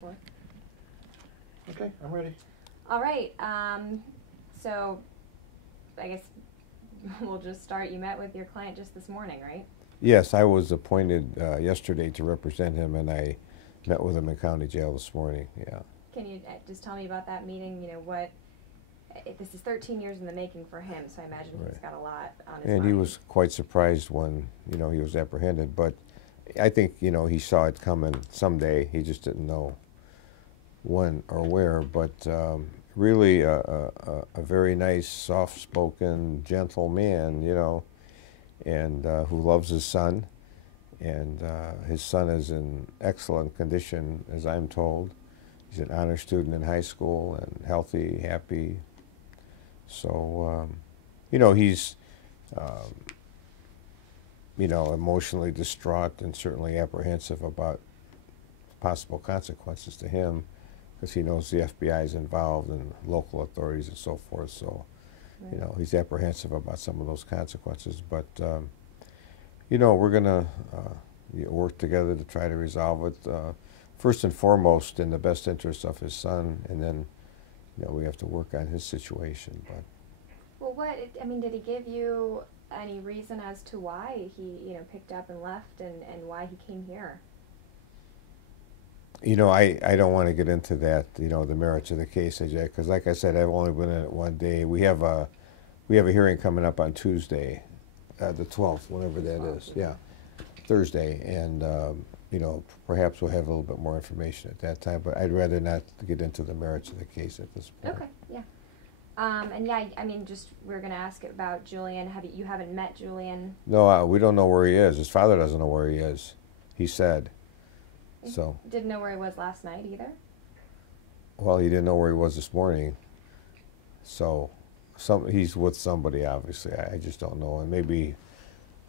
Okay, I'm ready. All right. So I guess we'll just start. You met with your client just this morning, right? Yes, I was appointed yesterday to represent him, and I met with him in county jail this morning. Yeah. Can you just tell me about that meeting? You know, this is 13 years in the making for him, so I imagine he's got a lot on his mind. And he was quite surprised when, he was apprehended, but I think, he saw it coming someday. He just didn't know when or where, but really a very nice, soft-spoken, gentle man, and who loves his son. And his son is in excellent condition, as I'm told. He's an honor student in high school and healthy, happy. So, he's, emotionally distraught and certainly apprehensive about possible consequences to him, because he knows the FBI is involved and local authorities and so forth. So, right. He's apprehensive about some of those consequences. But, we're going to work together to try to resolve it, first and foremost in the best interest of his son, and then, we have to work on his situation. But well, did he give you any reason as to why he, picked up and left, and why he came here? I don't want to get into that, the merits of the case, because like I said, I've only been in it one day. We have a hearing coming up on Tuesday, the 12th, whenever that is. Yeah, Thursday, and perhaps we'll have a little bit more information at that time. But I'd rather not get into the merits of the case at this point. Okay. Yeah. We're going to ask about Julian. You haven't met Julian? No, we don't know where he is. His father doesn't know where he is, he said. So. Didn't know where he was last night either? Well, he didn't know where he was this morning. So, he's with somebody, obviously. I just don't know. And maybe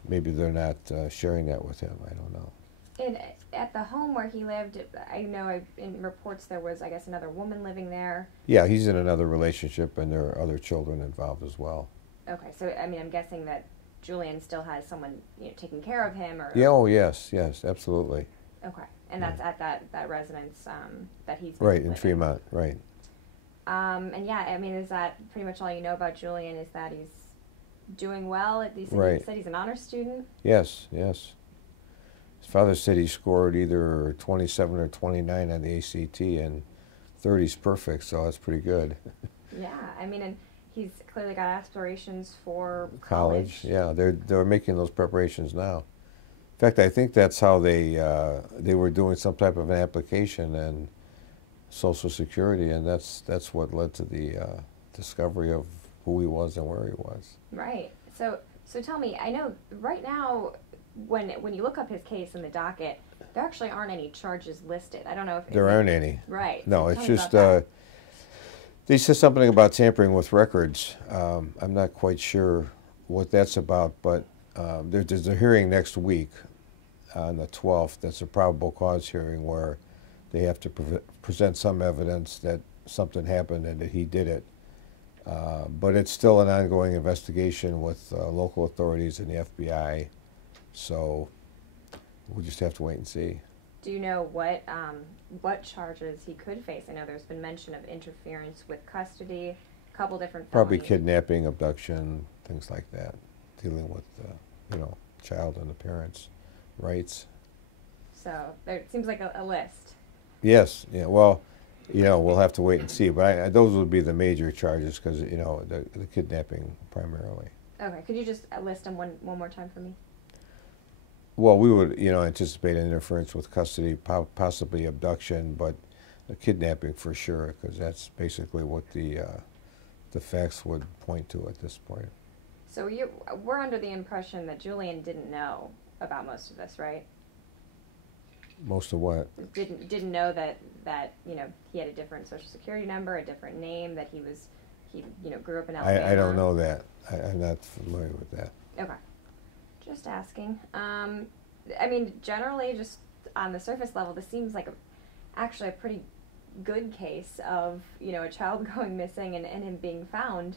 they're not sharing that with him. I don't know. And at the home where he lived, I know in reports there was, I guess, another woman living there. Yeah, he's in another relationship, and there are other children involved as well. Okay, so I'm guessing that Julian still has someone taking care of him, or. Yeah. Oh, yes, absolutely. Okay, and that's at that residence that he's right in Fremont, right. Is that pretty much all you know about Julian? Is that he's doing well? You said he's an honor student? Yes. His father said he scored either 27 or 29 on the ACT, and 30's perfect, so that's pretty good. Yeah, and he's clearly got aspirations for college. Yeah, they're making those preparations now. In fact, I think that's how they were doing some type of an application and Social Security, and that's what led to the discovery of who he was and where he was. Right. So tell me, I know right now when you look up his case in the docket, there actually aren't any charges listed. I don't know if there aren't any. Right. No, so it's just they said something about tampering with records. I'm not quite sure what that's about, but there's a hearing next week on the 12th. That's a probable cause hearing where they have to present some evidence that something happened and that he did it. But it's still an ongoing investigation with local authorities and the FBI. So we'll just have to wait and see. Do you know what charges he could face? I know there's been mention of interference with custody, a couple different felonies. Probably kidnapping, abduction, things like that, dealing with child and the parents' rights. So there seems like a list. Yes. Yeah. Well, we'll have to wait and see. But those would be the major charges, because the kidnapping primarily. Okay. Could you just list them one more time for me? Well, we would, anticipate interference with custody, possibly abduction, but kidnapping for sure, because that's basically what the facts would point to at this point. So we're under the impression that Julian didn't know about most of this, right? Most of what? Didn't know that he had a different Social Security number, a different name, that he grew up in Alabama. I don't know that. I'm not familiar with that. Okay. Just asking. Generally, just on the surface level, this seems like actually a pretty good case of, a child going missing and him being found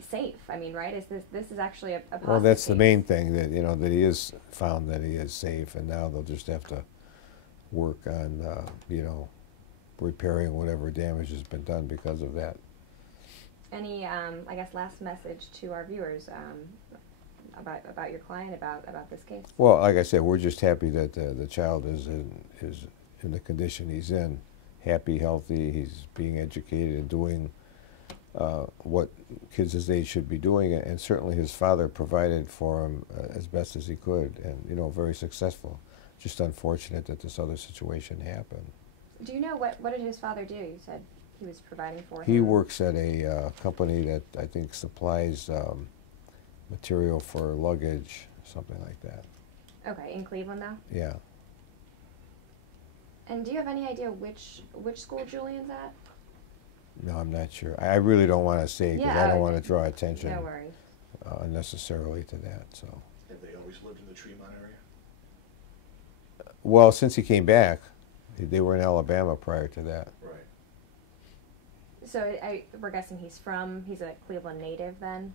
safe. Right? This is actually a positive Well, that's case. The main thing, that, that he is found, that he is safe, and now they'll just have to work on, repairing whatever damage has been done because of that. Any, I guess, last message to our viewers about your client, about this case? Well, like I said, we're just happy that the child is in the condition he's in. Happy, healthy, he's being educated and doing what kids his age should be doing, and certainly his father provided for him as best as he could, and, you know, very successful. Just unfortunate that this other situation happened. Do you know what did his father do? You said he was providing for him. He works at a company that I think supplies material for luggage, something like that. Okay, in Cleveland though? Yeah. And do you have any idea which school Julian's at? No, I'm not sure. I really don't want to say because I don't want to draw attention No worries. unnecessarily to that. So. Have they always lived in the Tremont area? Well, since he came back, they were in Alabama prior to that. Right. So we're guessing he's a Cleveland native then?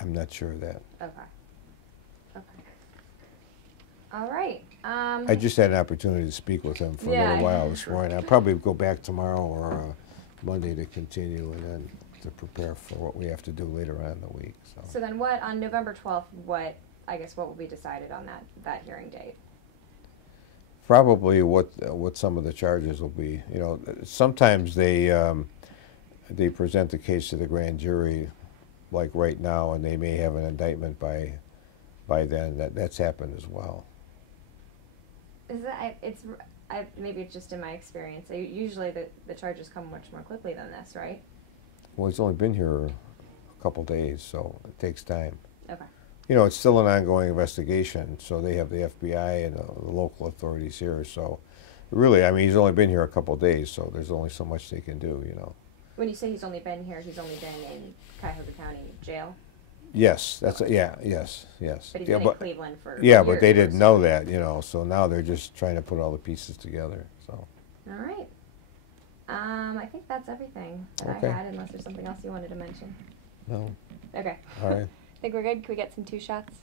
I'm not sure of that. Okay. Okay. All right. I just had an opportunity to speak with him for a little while this morning. I'll probably go back tomorrow or Monday to continue and then to prepare for what we have to do later on in the week. So then what, on November 12th, what will be decided on that hearing date? Probably what some of the charges will be. You know, sometimes they present the case to the grand jury, like right now, and they may have an indictment by then. That's happened as well. Is that maybe it's just in my experience. Usually the charges come much more quickly than this, right? Well, he's only been here a couple days, so it takes time. Okay. You know, it's still an ongoing investigation, so they have the FBI and the local authorities here. So, really, I mean, he's only been here a couple days, so there's only so much they can do, you know. When you say he's only been here, he's only been in Cuyahoga County Jail? Yes, that's yes. But he's been in Cleveland for yeah, years, but they didn't know that, you know. So now they're just trying to put all the pieces together. So. All right. I think that's everything that I had, unless there's something else you wanted to mention. No. Okay. All right. Think we're good? Can we get some 2 shots?